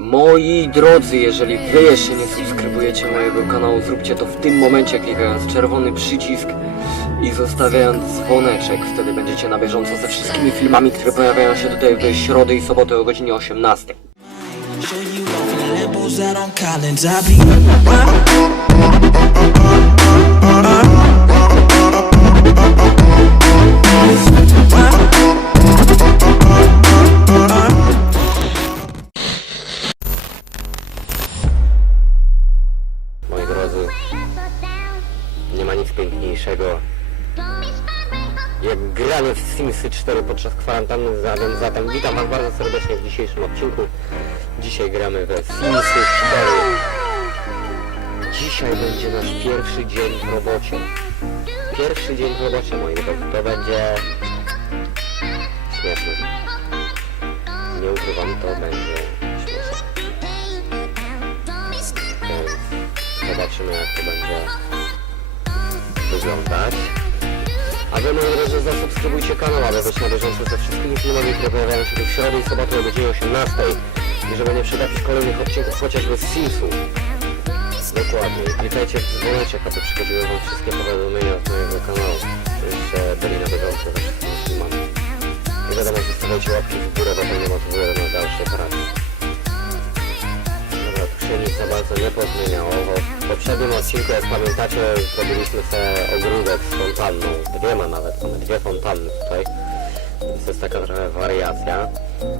Moi drodzy, jeżeli wy jeszcze nie subskrybujecie mojego kanału, zróbcie to w tym momencie, klikając czerwony przycisk i zostawiając dzwoneczek. Wtedy będziecie na bieżąco ze wszystkimi filmami, które pojawiają się tutaj w środę i sobotę o godzinie 18. Show you off in Lambos out on Collins. I be 4 podczas kwarantanny, więc zatem witam Was bardzo serdecznie w dzisiejszym odcinku. Dzisiaj gramy we Simsy 4. Dzisiaj będzie nasz pierwszy dzień w robocie. Pierwszy dzień w robocie, moi drodzy. To będzie śmieszne. Nie ukrywam, to będzie śmieszne. Więc zobaczymy jak to będzie wyglądać. A wy moi drodzy zasubskrybujcie kanał, aby być na bieżąco ze wszystkimi filmami, które pojawiają się tu w środę i sobotę o godzinie 18 i żeby nie przegapić kolejnych odcinków chociażby z Simsu. Dokładnie. Klikajcie w dzwoneczek, aby przychodziły wam wszystkie powiadomienia z mojego kanału, żebyście byli na bieżąco ze wszystkimi filmami. I wiadomo, zostawiajcie łapki w górę, bo to mnie motywuje do dalszej pracy. Się nic za bardzo nie pozmieniało, bo w poprzednim odcinku, jak pamiętacie, zrobiliśmy sobie ogródek z fontanną, dwiema nawet, mamy dwie fontanny tutaj. Więc to jest taka trochę wariacja.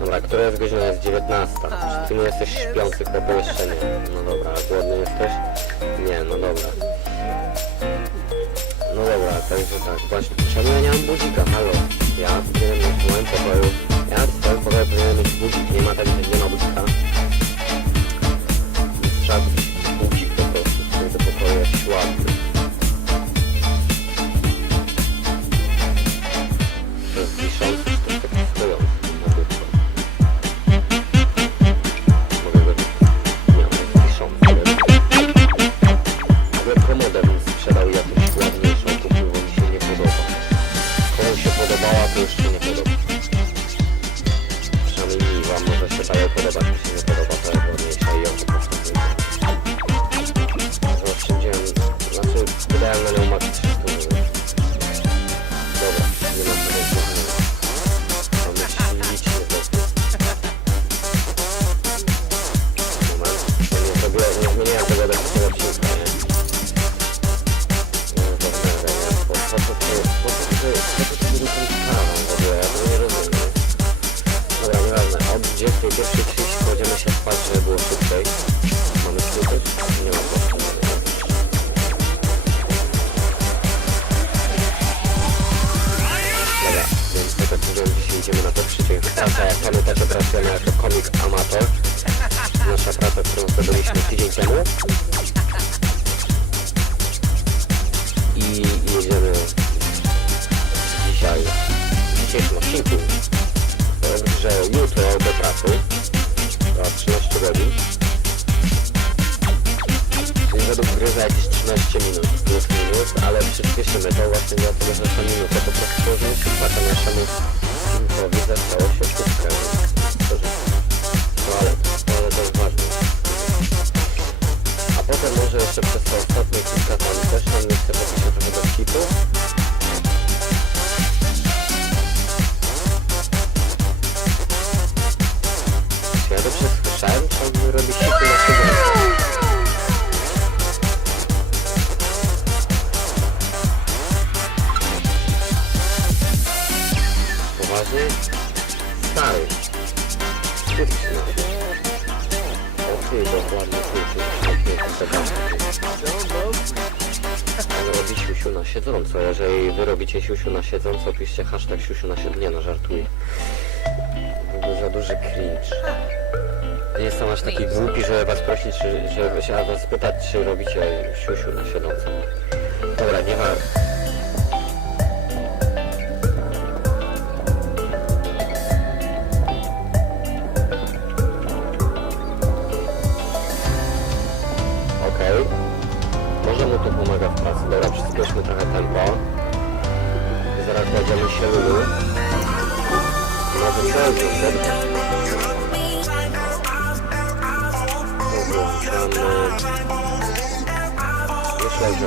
Dobra, która jest godzina? Jest 19. Czy ty nie jesteś śpiący, chłopie? Jeszcze nie. No dobra, a głodny jesteś? Nie, no dobra. No dobra, także tak, właśnie, czemu ja nie mam buzika? Halo, ja powinienem mieć w moim pokoju, ja w swoim pokoju powinienem mieć buzik, nie ma tak, nie ma buzika. Komik amator. Nasza praca, którą zdobyliśmy tydzień temu. I jedziemy dzisiaj, w dzisiejszym odcinku, że jutro do pracy, o 13 godzin. Czyli według gry za jakieś 13 minut, plus minus, ale przyspieszymy to właśnie dlatego, że ta minuta po prostu położymy się naszemu filmowi zaczęło się Poważnie? Stary. Wszyscy na się. O ty, dokładnie ty, ty, Robi siusiu na siedząco. Jeżeli wy robicie siusiu na siedząco, piszcie hashtag siusiu na siedząco. Nie no, żartuję. Ogóle za duży cringe. Nie jestem aż taki głupi, żeby was prosić, żeby się was spytać, czy robicie siusiu na siedząco. Dobra, nie ma...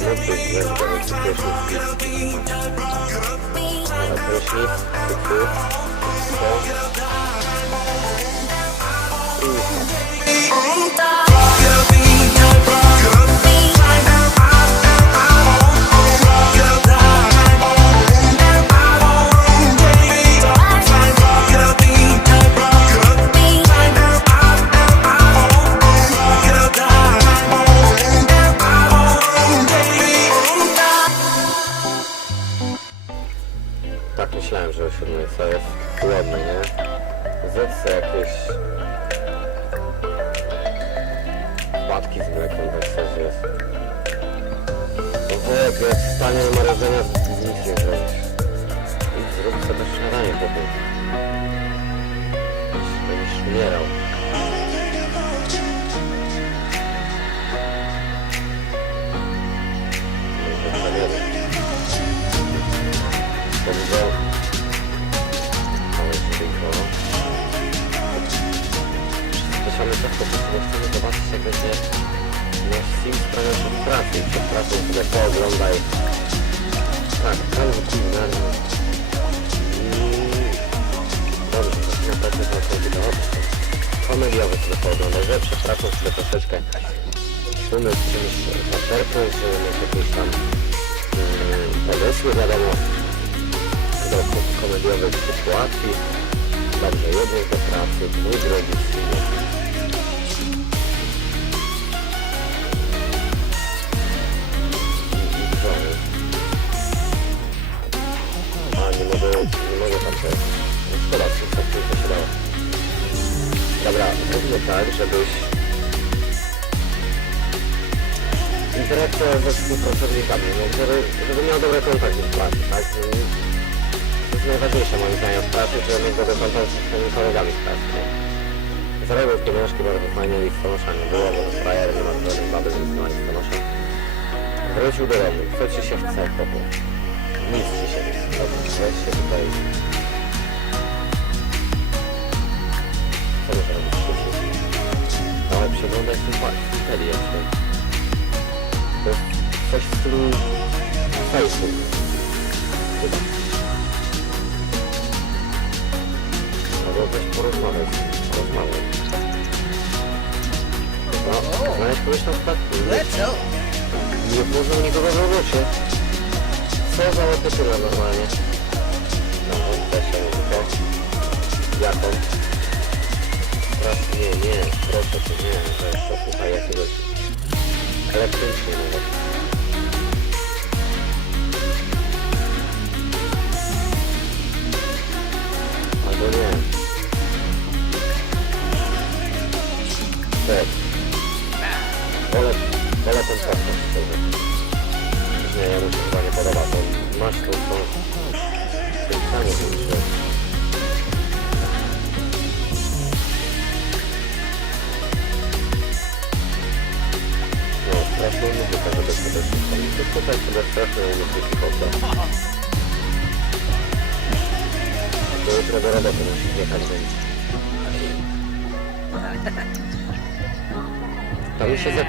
że mógłbyś wziąć do ręki prysznic i Ale prysznic, cyku, to... I siódmej co jest głodny, nie? Sobie jakieś płatki z mlekiem, weź sobie zjedz. No wujek jest w stanie marodzenia nic nie zrobić. Idź zrób sobie śniadanie potem. Będziesz umierał. Sobie pooglądaj, że przed pracą sobie troszeczkę szumy z czymś zaczerpnąć, żeby mieć jakieś tam mm, pomysły, wiadomo, do komediowych sytuacji. Dobrze, jedziesz do pracy, mój drogi synu. Zróbmy tak, żebyś interakcja ze współpracownikami, no, żeby, żeby miał dobre kontakty w pracy, tak? To jest najważniejsze moim zdaniem w pracy, żeby mieć dobre kontakty z swoimi kolegami w pracy. nie? Zarabiał pieniążki bardzo fajnie i stonosza nie było, bo frajer nie ma żadnej baby, więc nie ma nic. Wrócił do domu, co ci się chce, chłopie? Nic ci się nie chce, weź się tutaj... Fakt, wtedy jeszcze. To jest coś w stylu Facebook. Chyba. Albo weź porozmawiać. Porozmawiać. No, znaleźć kogoś tam go. Nie poznał nikogo w robocie. Co za łapytyla normalnie. No, weź się muzykę. Jaką? Nie, nie, proszę cię, nie, weź posłuchaj jakiegoś elektrycznie nawet. Albo nie. Tak. Wolę, wolę ten podcast. Nie, ja mu się chyba nie podoba, to masz tą tą...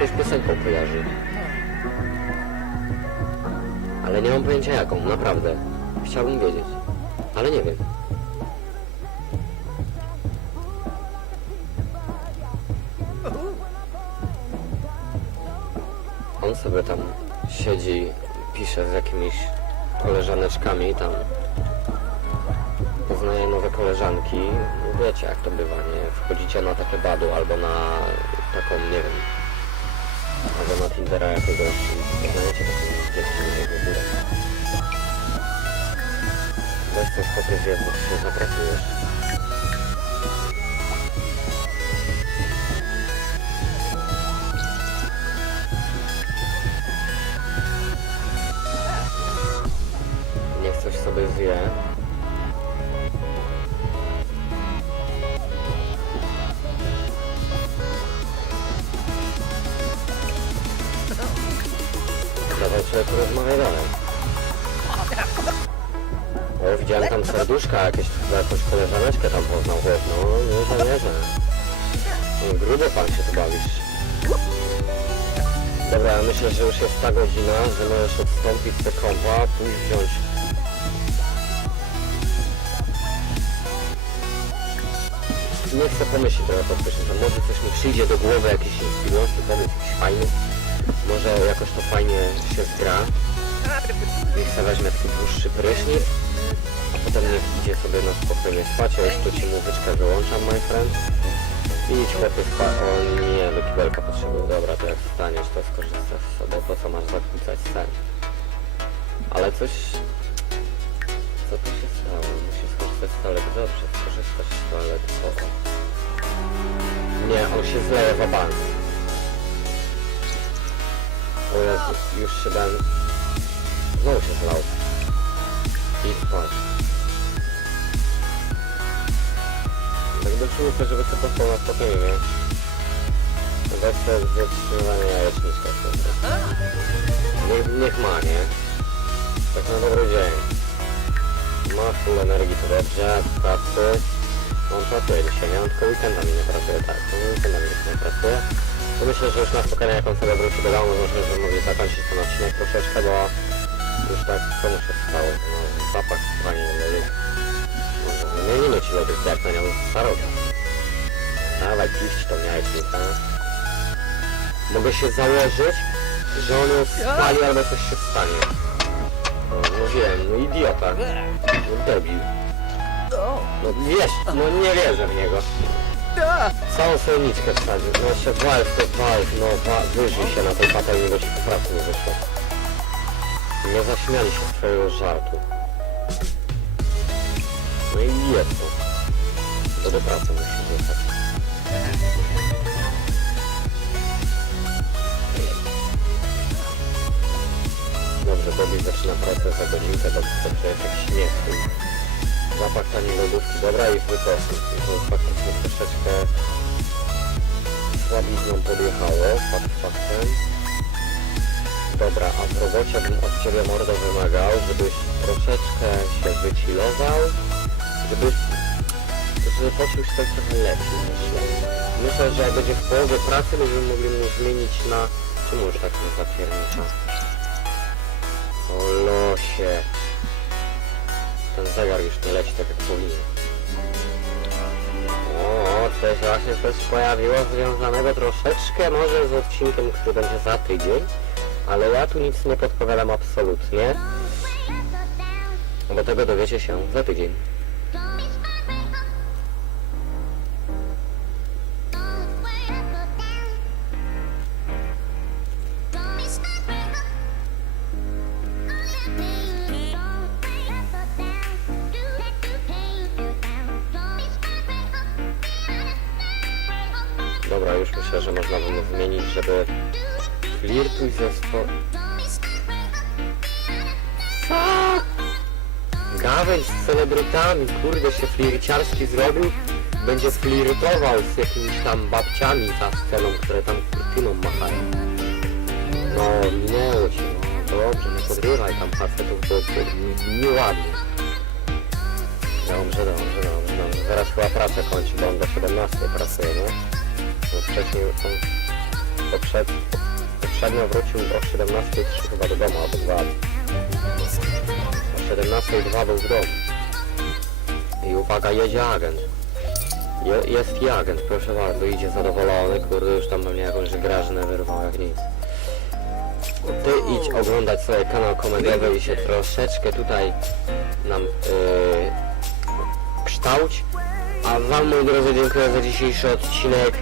jakąś piosenką kojarzy. Ale nie mam pojęcia jaką, naprawdę. Chciałbym wiedzieć. Ale nie wiem. On sobie tam siedzi, pisze z jakimiś koleżaneczkami tam. Poznaje nowe koleżanki. Wiecie jak to bywa, nie? Wchodzicie na takie badu albo na taką, nie wiem, albo na Tindera jakiegoś i poznajecie taką dziewczynę jego górę. Weź coś zjedz, bo się zapracujesz. Niech coś sobie zje. Dawaj człowiek rozmawiaj dalej. O, widziałem tam serduszka jakieś, jakąś koleżaneczkę tam poznał chłop, no nieźle, nieźle. No, Grubo pan się tu bawisz. Dobra, ja myślę, że już jest ta godzina, że możesz odstąpić z kompa, pójść wziąć Nie chcę pomyśleć trochę podkreślam, że może coś mi przyjdzie do głowy, jakiś inspirujący pomysł, jakiś fajny. Może jakoś to fajnie się zgra. Niech sobie weźmie taki dłuższy prysznic, a potem niech idzie sobie na spokojnie spać. Ja już tu ci muzyczkę wyłączam, my friend. I idź chłopie spać. O nie, do kibelka potrzebuję. Dobra, to jak wstaniesz, to skorzystasz sobie. Po co masz zakłócać sen? Ale coś... Co tu się stało? Musi skorzystać z toalety. Dobrze, skorzystasz z toalety. Nie, on się zleje w awans. O już się dałem... Znowu się zlał. I spać. Tak do człowieka, żeby sobie pospał na spokojnie, sobie zatrzymywanie jajeczniczka sobie. Niech, niech ma, nie? Tak na dobry dzień. Ma full energii, to dobrze, pracy. On pracuje dzisiaj, nie? On tylko weekendami nie pracuje, tak. On weekendami nie pracuje. To myślę, że już na spokojnie, jak on sobie wróci do domu, może że mogli zakończyć ten odcinek troszeczkę, bo już tak, co mu się stało? No, zapach fajnie lodów. Może wymienimy ci lodów, jak na nią staroga. Dawaj, piść to miałeś, nie tak? Mogę się założyć, że on ją spali albo coś się stanie. No, no wiem, no idiota. No debil. No wiesz, no nie wierzę w niego. Całą słoniczkę wsadził. No się wal, to wal, no wa, się na tej patelni, bo ci po pracy nie wyszło. Nie zaśmiali się twojego żartu. No i jest to. Bo do pracy musi jechać. Dobrze, Bobby zaczyna pracę za godzinkę, dobrze, dobrze jakiś śmiech. Zapach taniej lodówki, dobra i wykosu. I to faktycznie troszeczkę słabizną podjechało, fakt faktem. Dobra, a w robocie bym od Ciebie mordo wymagał, żebyś troszeczkę się wychillował, żebyś żeby poczuł się tak trochę lepiej, myślę. Myślę, że jak będzie w połowie pracy, będziemy mogli mu zmienić na... Czemu już tak nie zapiernicza? O losie. Ten zegar już nie leci tak jak powinien. O, coś właśnie coś pojawiło związanego troszeczkę może z odcinkiem, który będzie za tydzień. Ale ja tu nic nie podpowiadam absolutnie. Bo tego dowiecie się za tydzień. Myślę, że można by mu zmienić, żeby flirtuj ze swo... Gawęź z celebrytami, kurde się flirciarski zrobił, będzie flirtował z jakimiś tam babciami za sceną, które tam kurtyną machają. No, minęło się, no dobrze, nie podrywaj tam facetów, bo to nieładnie. Dobrze, dobrze, dobrze, dobrze. Zaraz chyba pracę kończy, bo on do 17 pracuje, nie? Wcześniej poprzed, poprzednio wrócił o 17.03 chyba do domu, albo 2. O 17.02 był w domu. I uwaga, jedzie agent. Je, jest i agent, proszę bardzo, idzie zadowolony, kurde, już tam pewnie jakąś grażynę wyrwał jak nic. Ty idź oglądać sobie kanał komediowy i się troszeczkę tutaj nam yy, kształć. A Wam, moi drodzy, dziękuję za dzisiejszy odcinek.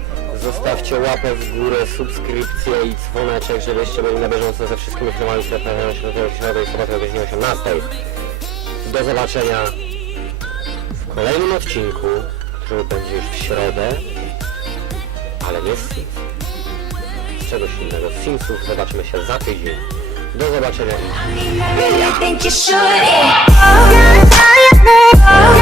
Zostawcie łapę w górę, subskrypcję i dzwoneczek, żebyście byli na bieżąco ze wszystkimi filmami, które pojawiają się do tego środy i soboty o godzinie 18. Do zobaczenia w kolejnym odcinku, który będzie już w środę, ale nie z Sims. Z czegoś innego. Z Simsów zobaczymy się za tydzień. Do zobaczenia. Yeah.